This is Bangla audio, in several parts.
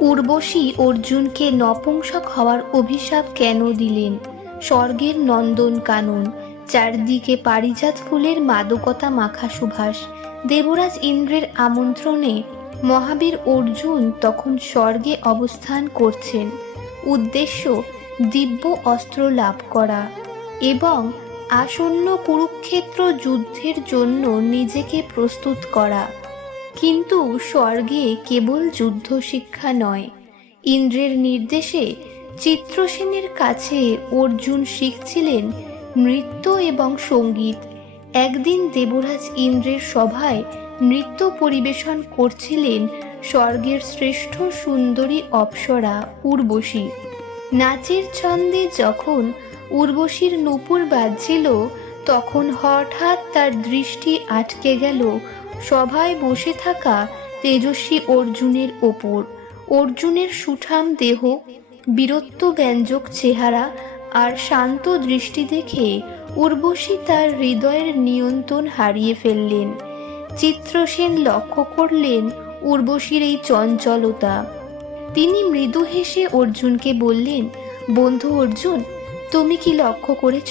উর্বশী অর্জুনকে নপুংসক হওয়ার অভিশাপ কেন দিলেন? স্বর্গের নন্দন কানন, চারদিকে পারিজাত ফুলের মাদকতা মাখা সুভাষ। দেবরাজ ইন্দ্রের আমন্ত্রণে মহাবীর অর্জুন তখন স্বর্গে অবস্থান করছেন। উদ্দেশ্য দিব্য অস্ত্র লাভ করা এবং আসন্ন কুরুক্ষেত্র যুদ্ধের জন্য নিজেকে প্রস্তুত করা। কিন্তু স্বর্গে কেবল যুদ্ধ শিক্ষা নয়, ইন্দ্রের নির্দেশে চিত্রসেনের কাছে অর্জুন শিখছিলেন নৃত্য এবং সঙ্গীত। একদিন দেবরাজ ইন্দ্রের সভায় নৃত্য পরিবেশন করছিলেন স্বর্গের শ্রেষ্ঠ সুন্দরী অপ্সরা উর্বশী। নাচের ছন্দে যখন উর্বশীর নূপুর বাজছিল, তখন হঠাৎ তার দৃষ্টি আটকে গেল সভায় বসে থাকা তেজস্বী অর্জুনের ওপর। অর্জুনের সুঠাম দেহ, বীরত্ব ব্যঞ্জক চেহারা আর শান্ত দৃষ্টি দেখে উর্বশী তার হৃদয়ের নিয়ন্ত্রণ হারিয়ে ফেললেন। চিত্রসেন লক্ষ্য করলেন উর্বশীর এই চঞ্চলতা। তিনি মৃদু হেসে অর্জুনকে বললেন, বন্ধু অর্জুন, তুমি কি লক্ষ্য করেছ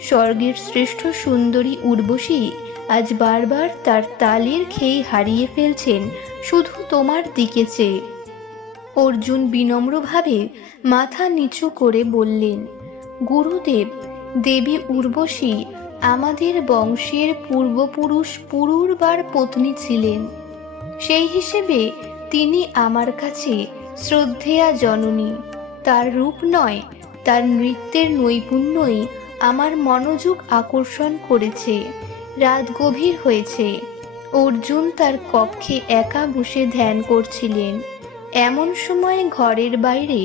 স্বর্গের শ্রেষ্ঠ সুন্দরী উর্বশী আজ বারবার তার তালের খেই হারিয়ে ফেলছেন শুধু তোমার দিকে চেয়ে? অর্জুন বিনম্রভাবে মাথা নিচু করে বললেন, গুরুদেব, দেবী উর্বশী আমাদের বংশের পূর্বপুরুষ পুরুরবার পত্নী ছিলেন। সেই হিসেবে তিনি আমার কাছে শ্রদ্ধেয়া জননী। তার রূপ নয়, তার নৃত্যের নৈপুণ্যই আমার মনোযোগ আকর্ষণ করেছে। রাত গভীর হয়েছে। অর্জুন তার কক্ষে একা বসে ধ্যান করছিলেন। এমন সময় ঘরের বাইরে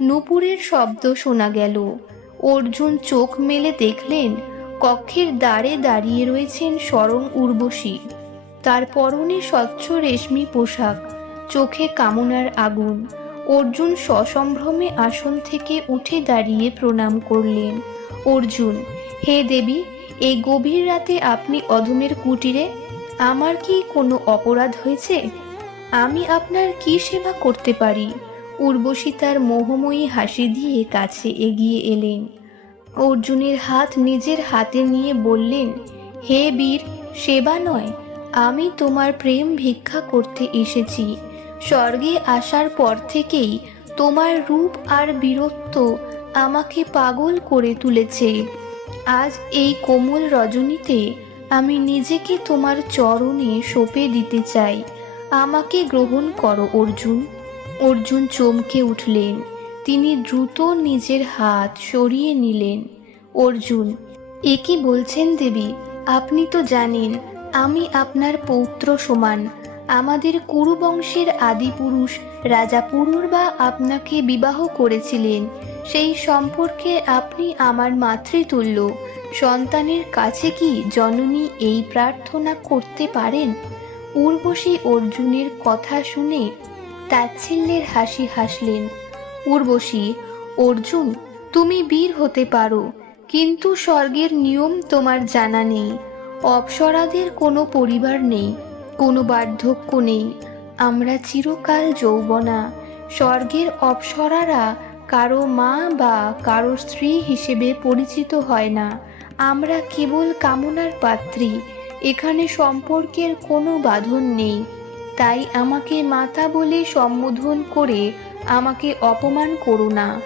নূপুরের শব্দ শোনা গেল। অর্জুন চোখ মেলে দেখলেন কক্ষের দ্বারে দাঁড়িয়ে রয়েছেন স্বয়ং উর্বশী। তার পরনে স্বচ্ছ রেশমি পোশাক, চোখে কামনার আগুন। অর্জুন সসম্ভ্রমে আসন থেকে উঠে দাঁড়িয়ে প্রণাম করলেন। অর্জুন, হে দেবী, এই গভীর রাতে আপনি অধমের কুটিরে? আমার কি কোনো অপরাধ হয়েছে? আমি আপনার কি সেবা করতে পারি? উর্বশী তার মোহময়ী হাসি দিয়ে কাছে এগিয়ে এলেন। অর্জুনের হাত নিজের হাতে নিয়ে বললেন, হে বীর, সেবা নয়, আমি তোমার প্রেম ভিক্ষা করতে এসেছি। স্বর্গে আসার পর থেকেই তোমার রূপ আর বীরত্ব আমাকে পাগল করে তুলেছে। আজ এই কোমল রজনীতে আমি নিজেকে তোমার চরণে সঁপে দিতে চাই। আমাকে গ্রহণ করো অর্জুন। অর্জুন চমকে উঠলেন। তিনি দ্রুত নিজের হাত সরিয়ে নিলেন। অর্জুন, এ কি বলছেন দেবী? আপনি তো জানেন আমি আপনার পৌত্র সমান। আমাদের কুরু বংশের আদিপুরুষ রাজা পুরুরবা আপনাকে বিবাহ করেছিলেন। সেই সম্পর্কে আপনি আমার মাতৃতুল্য। সন্তানের কাছে কি জননী এই প্রার্থনা করতে পারেন? উর্বশী অর্জুনের কথা শুনে তাচ্ছিল্যের হাসি হাসলেন। উর্বশী, অর্জুন, তুমি বীর হতে পারো, কিন্তু স্বর্গের নিয়ম তোমার জানা নেই। অপ্সরাদের কোনো পরিবার নেই, কোনো বার্ধক্য নেই। আমরা চিরকাল যৌবনা। স্বর্গের অপ্সরারা কারো মা বা কারো স্ত্রী হিসেবে পরিচিত হয় না। আমরা কেবল কামনার পাত্রী। এখানে সম্পর্কের কোনো বাঁধন নেই। তাই আমাকে মাতা বলে সম্বোধন করে আমাকে অপমান করো না।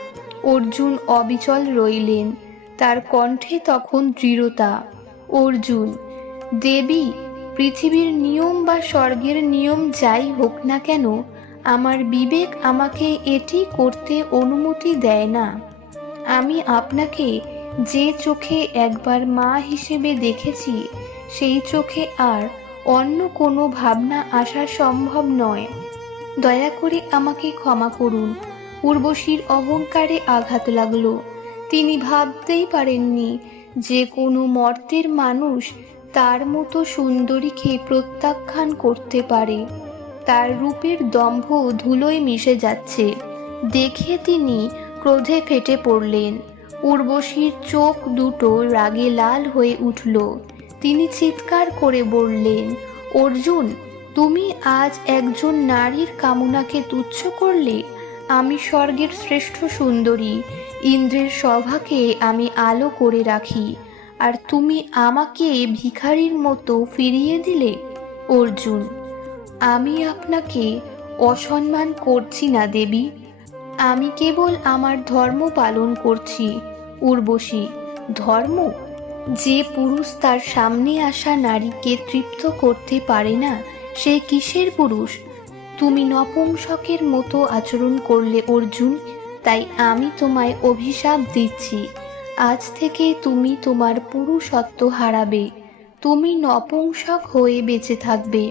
অর্জুন অবিচল রইলেন। তার কণ্ঠে তখন দৃঢ়তা। অর্জুন, দেবী, পৃথিবীর নিয়ম বা স্বর্গের নিয়ম যাই হোক না কেন, আমার বিবেক আমাকে এটি করতে অনুমতি দেয় না। আমি আপনাকে যে চোখে একবার মা হিসেবে দেখেছি, সেই চোখে আর অন্য কোনো ভাবনা আসা সম্ভব নয়। দয়া করে আমাকে ক্ষমা করুন। উর্বশীর অহংকারে আঘাত লাগল। তিনি ভাবতেই পারেননি যে কোনো মর্তের মানুষ তার মতো সুন্দরীকে প্রত্যাখ্যান করতে পারে। তার রূপের দম্ভ ধুলোয় মিশে যাচ্ছে দেখে তিনি ক্রোধে ফেটে পড়লেন। উর্বশীর চোখ দুটো রাগে লাল হয়ে উঠল। তিনি চিৎকার করে বললেন, অর্জুন, তুমি আজ একজন নারীর কামনাকে তুচ্ছ করলে। আমি স্বর্গের শ্রেষ্ঠ সুন্দরী, ইন্দ্রের সভাকে আমি আলো করে রাখি, আর তুমি আমাকে ভিখারির মতো ফিরিয়ে দিলে। অর্জুন, আমি আপনাকে অসম্মান করছি না দেবী, আমি কেবল আমার ধর্ম পালন করছি। উর্বশী, ধর্ম? যে পুরুষ তার সামনে আসা নারীকে তৃপ্ত করতে পারে না, সে কিসের পুরুষ? তুমি নপুংসকের মতো আচরণ করলে অর্জুন, তাই আমি তোমায় অভিশাপ দিচ্ছি। আজ থেকে তুমি তোমার পুরুষত্ব হারাবে, তুমি নপুংসক হয়ে বেঁচে থাকবে।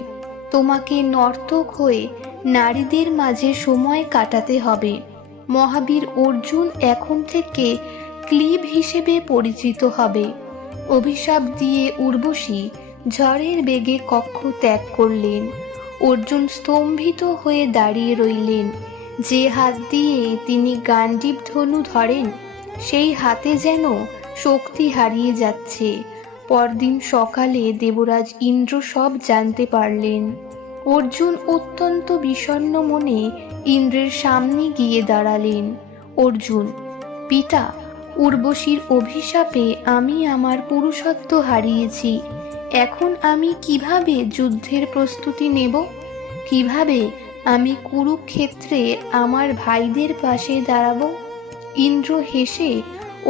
তোমাকে নর্তক হয়ে নারীদের মাঝে সময় কাটাতে হবে। মহাবীর অর্জুন এখন থেকে ক্লীব হিসেবে পরিচিত হবে। অভিশাপ দিয়ে উর্বশী ঝড়ের বেগে কক্ষ ত্যাগ করলেন। অর্জুন স্তম্ভিত হয়ে দাঁড়িয়ে রইলেন। যে হাত দিয়ে তিনি গান্ডীব ধনু ধরেন, সেই হাতে যেন শক্তি হারিয়ে যাচ্ছে। পরদিন সকালে দেবরাজ ইন্দ্র সব জানতে পারলেন। অর্জুন অত্যন্ত বিষণ্ণ মনে ইন্দ্রের সামনে গিয়ে দাঁড়ালেন। অর্জুন, পিতা, উর্বশীর অভিশাপে আমি আমার পুরুষত্ব হারিয়েছি। এখন আমি কিভাবে যুদ্ধের প্রস্তুতি নেব? কিভাবে আমি কুরুক্ষেত্রে আমার ভাইদের পাশে দাঁড়াবো? ইন্দ্র হেসে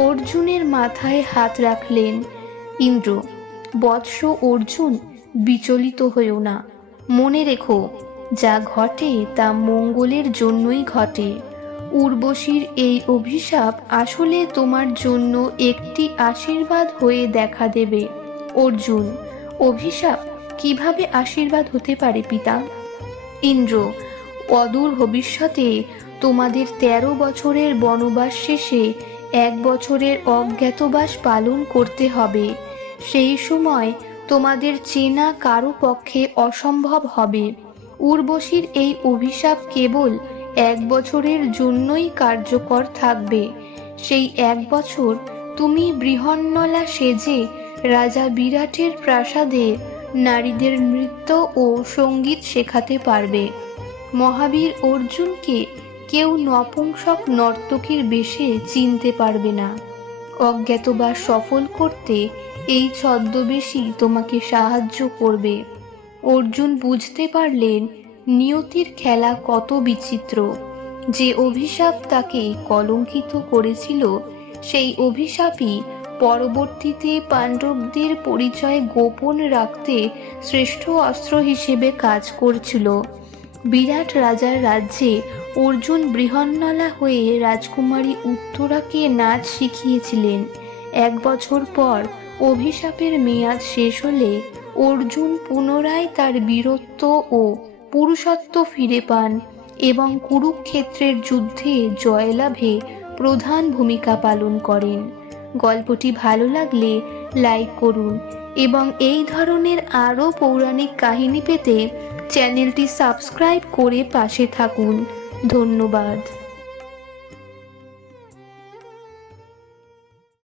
অর্জুনের মাথায় হাত রাখলেন। ইন্দ্র, বৎস অর্জুন, বিচলিত হইও না। মনে রেখো, যা ঘটে তা মঙ্গলের জন্যই ঘটে। উর্বশীর এই অভিশাপ আসলে তোমার জন্য একটি আশীর্বাদ হয়ে দেখা দেবে। অর্জুন, অভিশাপ কিভাবে আশীর্বাদ হতে পারে পিতা? ইন্দ্র, অদূর ভবিষ্যতে তোমাদের 13 বছরের বনবাস শেষে 1 বছরের অজ্ঞাতবাস পালন করতে হবে। সেই সময় তোমাদের চেনা কারো পক্ষে অসম্ভব হবে। উর্বশীর এই অভিশাপ কেবল 1 বছরের জন্যই কার্যকর থাকবে। সেই 1 বছর তুমি বৃহন্নলা সেজে রাজা বিরাটের প্রাসাদে নারীদের নৃত্য ও সঙ্গীত শেখাতে পারবে। মহাবীর অর্জুনকে কেউ নপুংসক নর্তকীর বেশে চিনতে পারবে না। অজ্ঞাতবাস সফল করতে এই ছদ্মবেশী তোমাকে সাহায্য করবে। অর্জুন বুঝতে পারলেন নিয়তির খেলা কত বিচিত্র। যে অভিশাপ তাকে কলঙ্কিত করেছিল, সেই অভিশাপই পরবর্তীতে পাণ্ডবদের পরিচয় গোপন রাখতে শ্রেষ্ঠ অস্ত্র হিসেবে কাজ করছিল। বিরাট রাজার রাজ্যে অর্জুন বৃহন্নলা হয়ে রাজকুমারী উত্তরাকে নাচ শিখিয়েছিলেন। 1 বছর পর অভিশাপের মেয়াদ শেষ হলে অর্জুন পুনরায় তার বীরত্ব ও পুরুষত্ব ফিরে পান এবং কুরুক্ষেত্রের যুদ্ধে জয়লাভে প্রধান ভূমিকা পালন করেন। গল্পটি ভালো লাগলে লাইক করুন এবং এই ধরনের আরও পৌরাণিক কাহিনী পেতে চ্যানেলটি সাবস্ক্রাইব করে পাশে থাকুন। ধন্যবাদ।